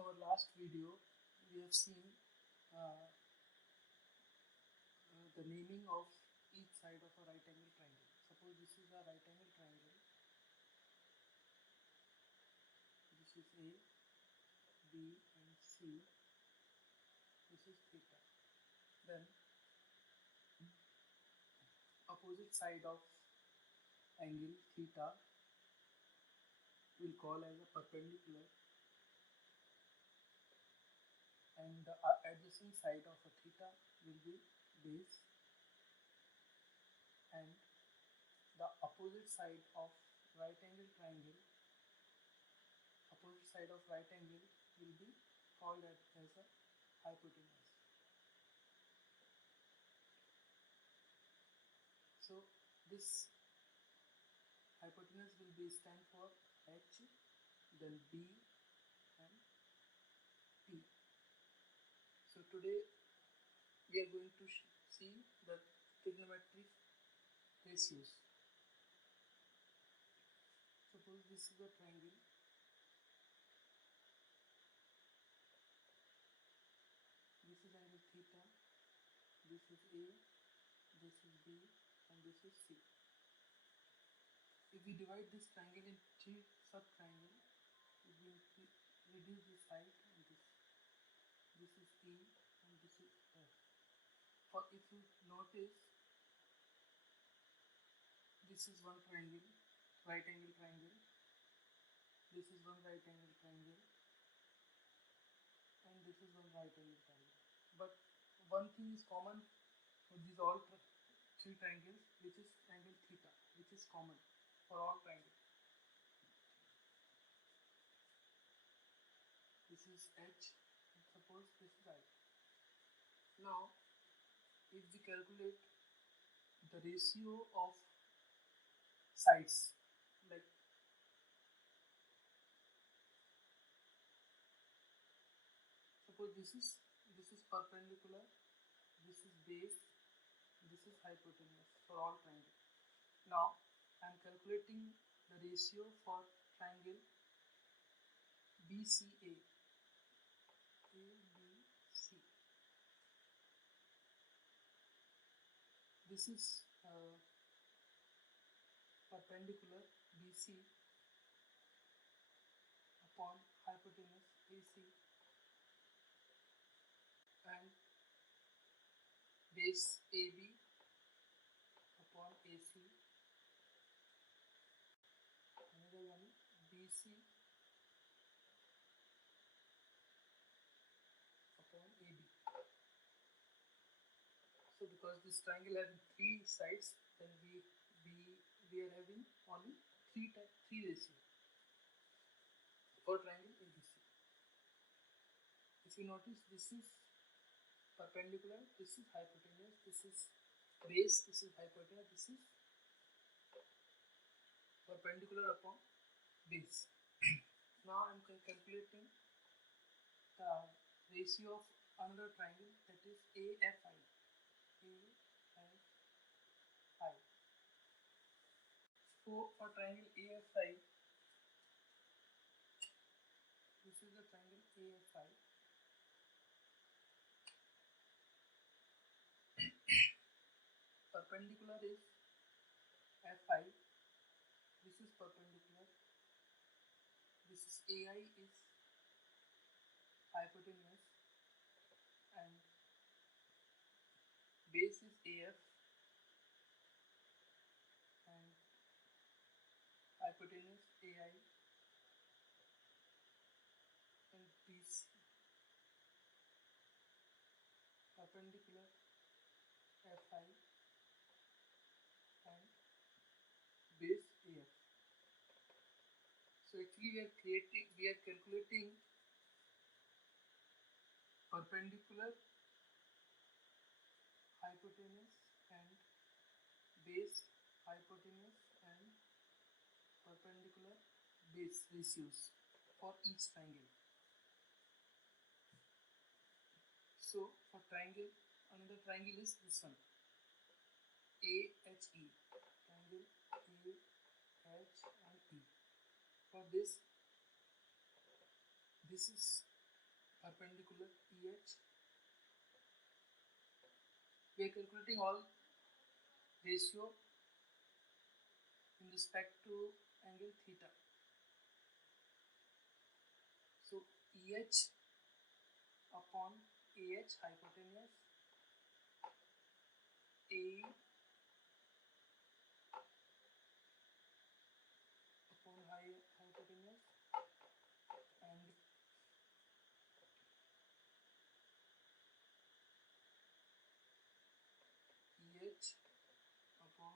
our last video, we have seen the naming of each side of a right angle triangle. Suppose this is a right angle triangle. This is A, B, and C. This is theta. Then opposite side of angle theta we'll call as a perpendicular, and the adjacent side of a theta will be base, and the opposite side of right angle triangle, opposite side of right angle will be called as a hypotenuse. So this hypotenuse will be stand for H, then B and P. So today we are going to see the trigonometric ratios. Suppose this is a triangle. This is angle theta, this is A, this is B, and this is C. If we divide this triangle in three sub-triangles, it will reduce this side and this. This is E and this is F. For if you notice, this is one triangle, right angle triangle. This is one right angle triangle, and this is one right angle triangle. But one thing is common for these all three triangles, which is angle theta, which is common for all triangles. This is H, and suppose this is I. Now, if we calculate the ratio of sides, like suppose this is perpendicular, this is base, this is hypotenuse for all triangles. Now I am calculating the ratio for triangle BCA. ABC. This is perpendicular BC upon hypotenuse AC, and base AB upon AC. Another one BC upon AB. So because this triangle has three sides, then we are having only three ratio for triangle ABC. If you notice, this is perpendicular, this is hypotenuse, this is base, this is hypotenuse, this is perpendicular upon base. Now I am calculating the ratio of another triangle, that is AFI. AFI. So for triangle AFI, this is the triangle AFI. Perpendicular is FI. This is perpendicular. This is AI is hypotenuse, and base is AF, and hypotenuse AI, and BC. Perpendicular FI and base AF. So actually we are calculating perpendicular, hypotenuse, and base, hypotenuse, and perpendicular base ratios for each triangle. So for triangle, another triangle is this one, AHE, triangle AH and E. For this is perpendicular EH. We are calculating all ratio in respect to angle theta. So EH upon AH hypotenuse, A upon hypotenuse, and EH upon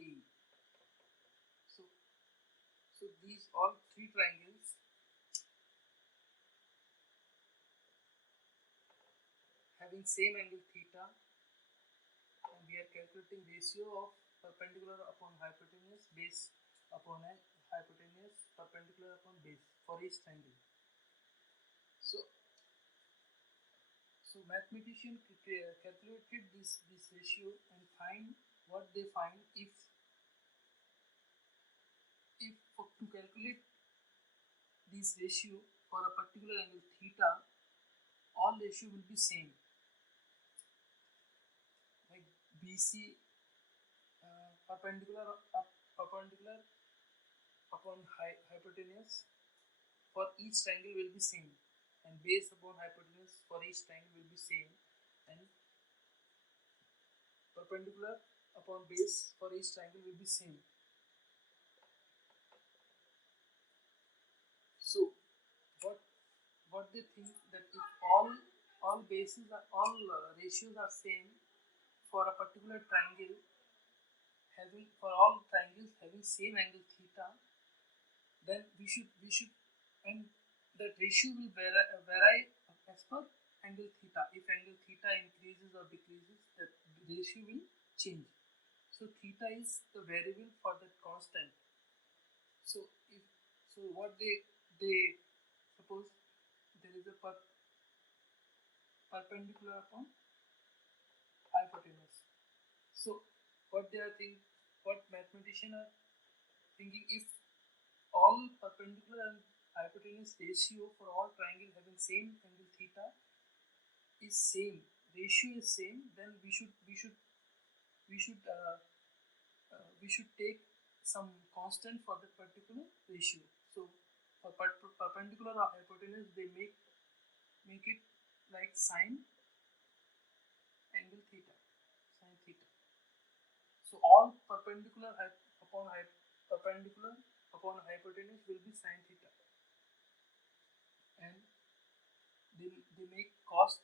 A. So these all three triangles having same angle theta, and we are calculating ratio of perpendicular upon hypotenuse base upon a hypotenuse perpendicular upon base for each triangle. So mathematician calculated this ratio and find what they find if to calculate this ratio for a particular angle theta, all ratio will be same, like BC perpendicular upon hypotenuse for each triangle will be same, and base upon hypotenuse for each triangle will be same, and perpendicular upon base for each triangle will be same. So what they think that if all bases are all ratios are same for a particular triangle, having for all triangles having same angle theta, then we should and that ratio will vary as per angle theta. If angle theta increases or decreases, that ratio will change. So theta is the variable for that constant. So what they suppose there is a perpendicular upon hypotenuse. So what they are thinking, what mathematicians are thinking, if all perpendicular and hypotenuse ratio for all triangle having same angle theta is same, ratio is same, then we should take some constant for that particular ratio. So for perpendicular or hypotenuse, they make it like sine angle theta, sine theta. So all perpendicular upon hypotenuse will be sine theta, and they make cos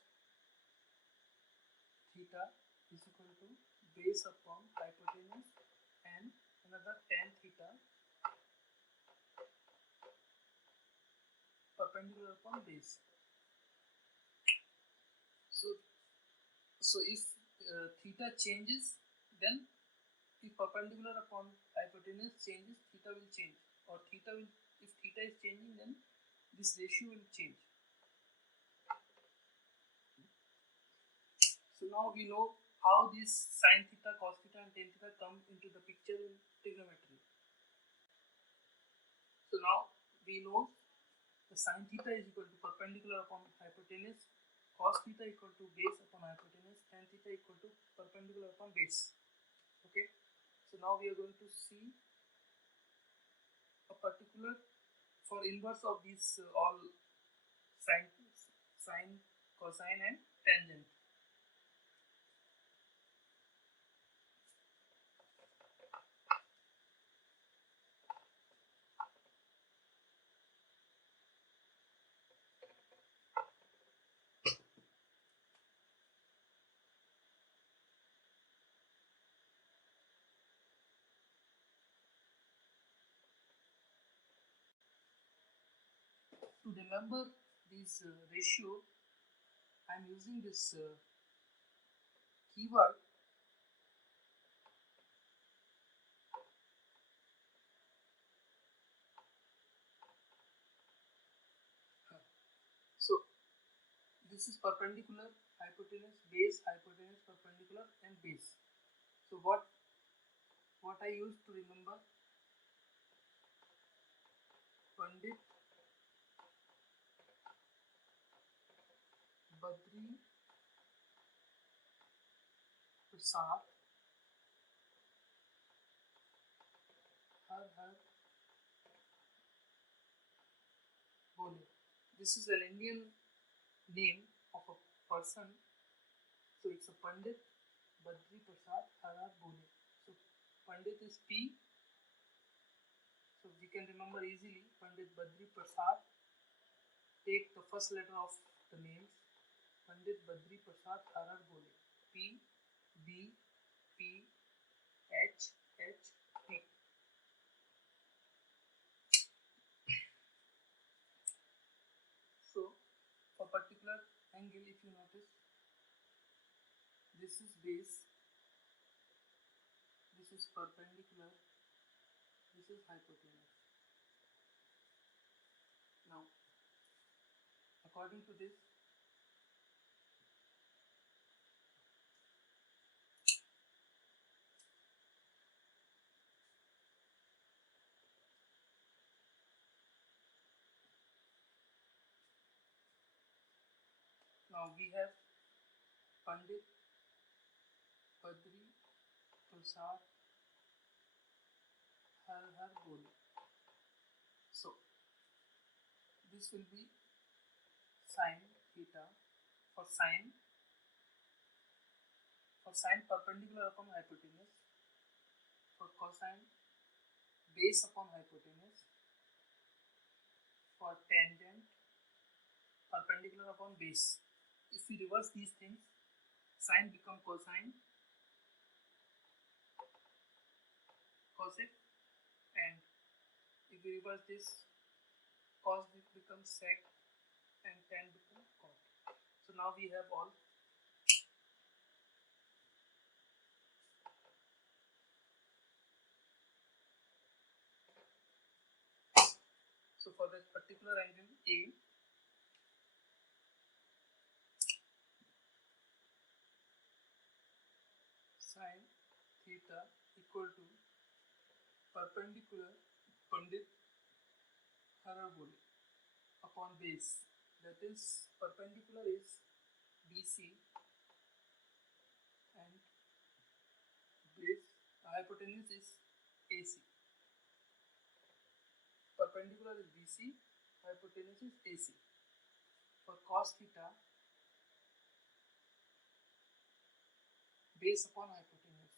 theta is equal to base upon hypotenuse and another tan theta perpendicular upon base. So if theta changes, then if perpendicular upon hypotenuse changes, theta will change, or if theta is changing, then this ratio will change. So now we know how this sine theta, cos theta and tan theta come into the picture in trigonometry. So now we know the sine theta is equal to perpendicular upon hypotenuse, cos theta equal to base upon hypotenuse, tan theta equal to perpendicular upon base. Okay, so now we are going to see a particular for inverse of these all sine, cosine and tangent. To remember this ratio, I am using this keyword. So this is perpendicular, hypotenuse, base, hypotenuse, perpendicular and base. So what I used to remember, Pandit Badri Prasad Har Bole. This is an Indian name of a person. So it's a Pandit Badri Prasad Har Bole. So Pandit is P. So we can remember easily Pandit Badri Prasad. Take the first letter of the names. Pandit Badri Prasad Har Bole. P B P H H P. So for particular angle, if you notice, this is base, this is perpendicular, this is hypotenuse. Now, according to this, now we have Pandit Badri Prasad Har Bole. So this will be sine theta for sine perpendicular upon hypotenuse, for cosine base upon hypotenuse, for tangent perpendicular upon base. If we reverse these things, sine become cosine, cosec, and if we reverse this, cos becomes sec and tan becomes cot. So now we have all. So for that particular angle A, sine theta equal to perpendicular Pandit Har Bole upon base. That is, perpendicular is BC and base hypotenuse is AC. Perpendicular is BC, hypotenuse is AC. For cos theta, base upon hypotenuse,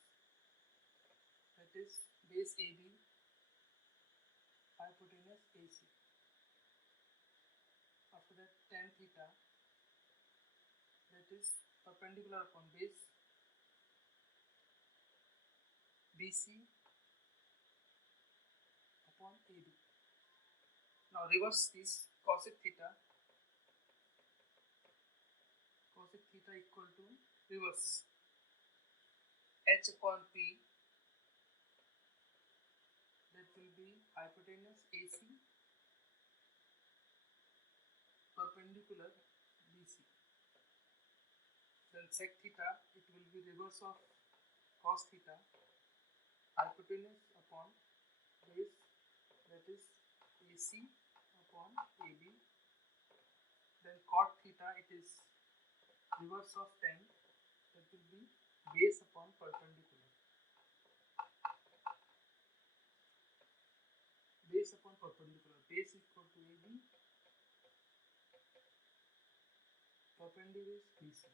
that is base AB, hypotenuse AC. After that, tan theta, that is perpendicular upon base BC upon AB. Now reverse this, cosec theta equal to reverse H upon P, that will be hypotenuse AC perpendicular BC. Then sec theta, it will be reverse of cos theta, hypotenuse upon base, that is AC upon AB. Then cot theta, it is reverse of tan, that will be base upon perpendicular. Base upon perpendicular, base equal to AB, perpendicular is BC.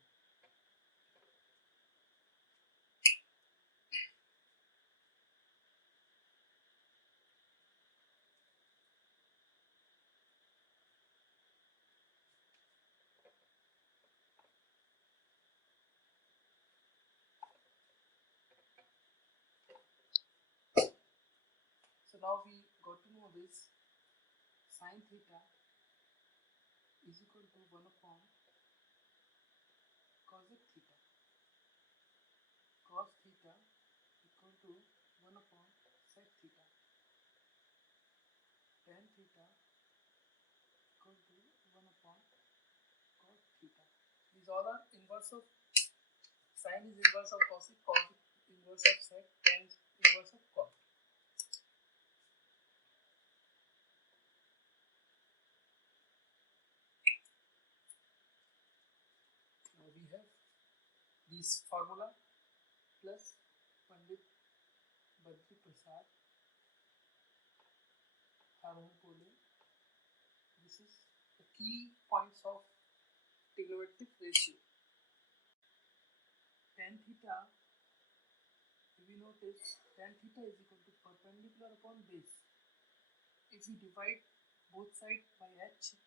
So now we got to know this, sine theta is equal to 1 upon cosec theta. Cos theta equal to 1 upon sec theta. Tan theta equal to 1 upon cot theta. These all are inverse of, sine is inverse of cosec, cos inverse of sec, tan inverse of cot. this formula plus Pandit Badri Prasad Harmopole. This is the key points of trigonometric ratio. Tan theta, if you notice, tan theta is equal to perpendicular upon base. If we divide both sides by h,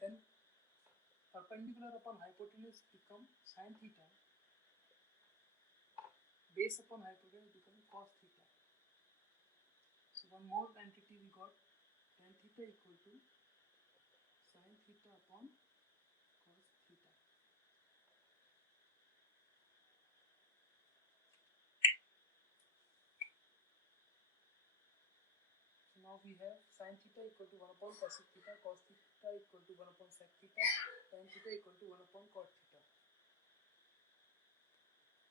then perpendicular upon hypotenuse become sin theta, base upon hypotenuse become cos theta. So one more entity we got, tan theta equal to sin theta upon cos theta. So now we have sin theta equal to 1 upon cos theta, cos theta equal to 1 upon sec theta, tan theta equal to 1 upon cot theta,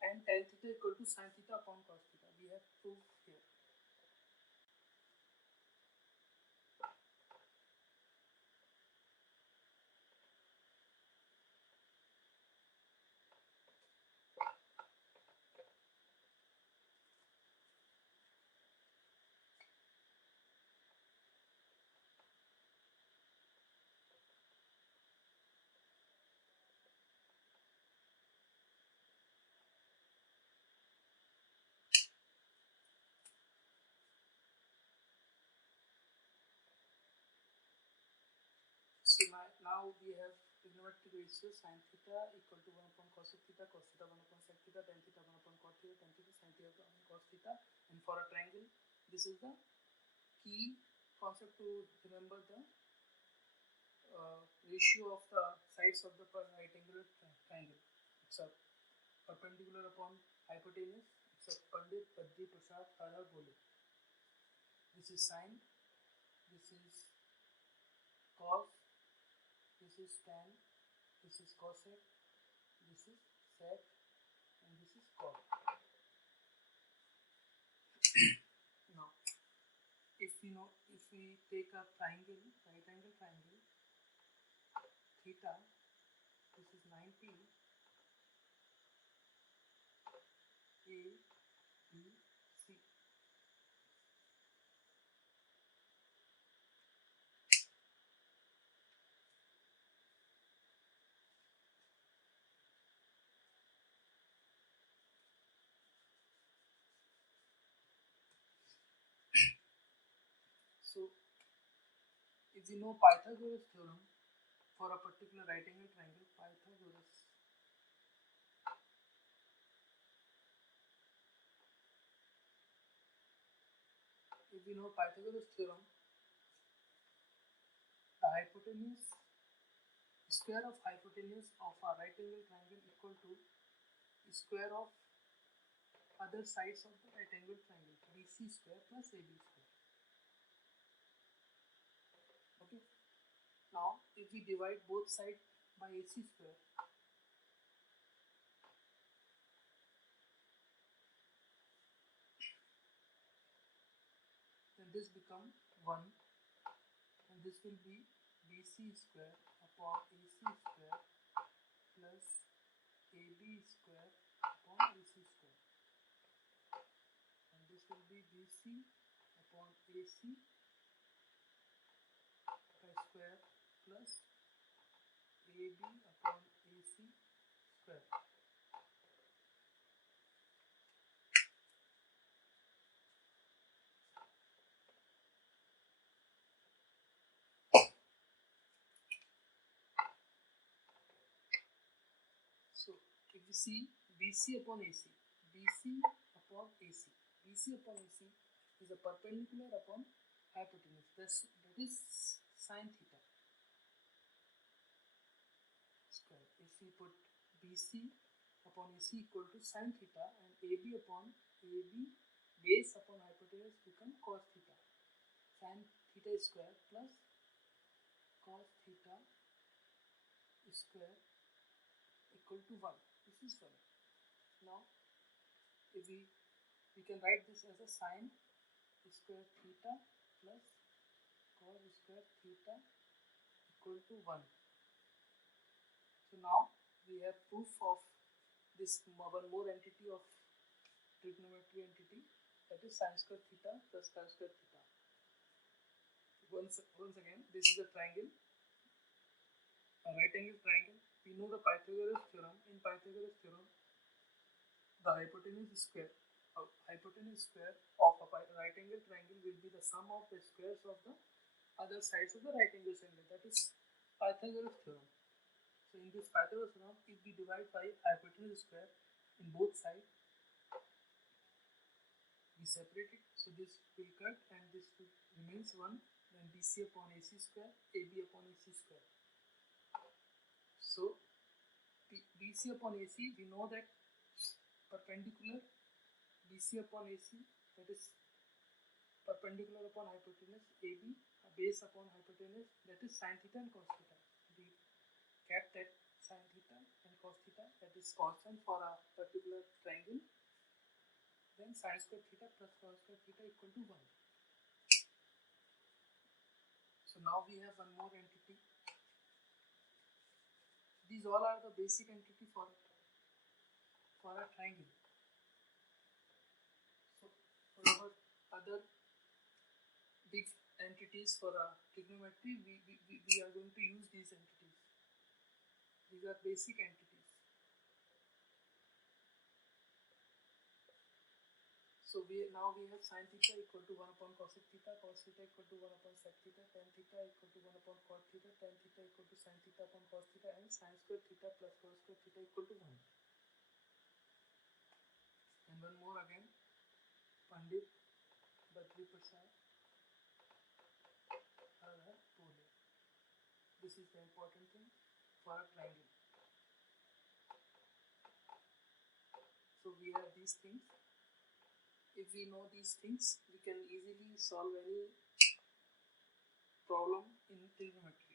and tan theta equal to sin theta upon cos theta. We have proved here. So now we have trigonometric ratio sin theta equal to 1 upon cos of theta, cos theta 1 upon sec theta, tan theta 1 upon cot theta, tan theta sin theta 1 upon cos theta. And for a triangle, this is the key concept to remember the ratio of the sides of the right angular triangle. It's a perpendicular upon hypotenuse. It's a Pandit Badri Prasad Harmopole. This is sin, this is cos, this is tan, this is cosec, this is sec, and this is cot. Now, if we take a triangle, right angle triangle, theta, this is 90, A, B, C. So, if you know Pythagoras theorem for a particular right angle triangle, if you know Pythagoras theorem, the hypotenuse, square of hypotenuse of a right angle triangle equal to square of other sides of the right angle triangle, BC square plus AB square. Okay. Now, if we divide both sides by AC square, then this become 1, and this will be BC square upon AC square plus AB square upon AC square, and this will be BC upon AC square plus AB upon AC square. So if you see BC upon AC, BC upon AC, BC upon AC is a perpendicular upon hypotenuse. That is sin theta square. If we put BC upon AC equal to sin theta, and AB upon AB base upon hypotenuse become cos theta. Sin theta square plus cos theta square equal to 1. This is 1. Now, if we can write this as a sin square theta plus cos square theta equal to 1. So now we have proof of this one more entity of trigonometry entity, that is sin square theta plus cos square theta. Once again, this is a triangle, a right angle triangle. We know the Pythagoras theorem. In Pythagoras theorem, the hypotenuse square of a right angle triangle will be the sum of the squares of the other sides of the right angle triangle. That is Pythagoras theorem. So in this Pythagoras theorem, if we divide by hypotenuse square in both sides, we separate it. So this will cut and this remains 1. Then BC upon AC square, AB upon AC square. So BC upon AC, we know that perpendicular BC upon AC, that is perpendicular upon hypotenuse, AB base upon hypotenuse, that is sin theta and cos theta. We kept that sin theta and cos theta, that is constant for a particular triangle. Then sin square theta plus cos square theta equal to 1. So now we have one more entity. These all are the basic entity for a triangle. So for our other big entities for a trigonometry, we are going to use these entities. These are basic entities. So now we have sin theta equal to 1 upon cos theta equal to 1 upon sec theta, tan theta equal to 1 upon cot theta, tan theta equal to sin theta upon cos theta, and sin square theta plus cos square theta equal to 1. And one more again, Pandit Badri Prasad Pole. This is the important thing for a triangle. So we have these things. If we know these things, we can easily solve any problem in trigonometry.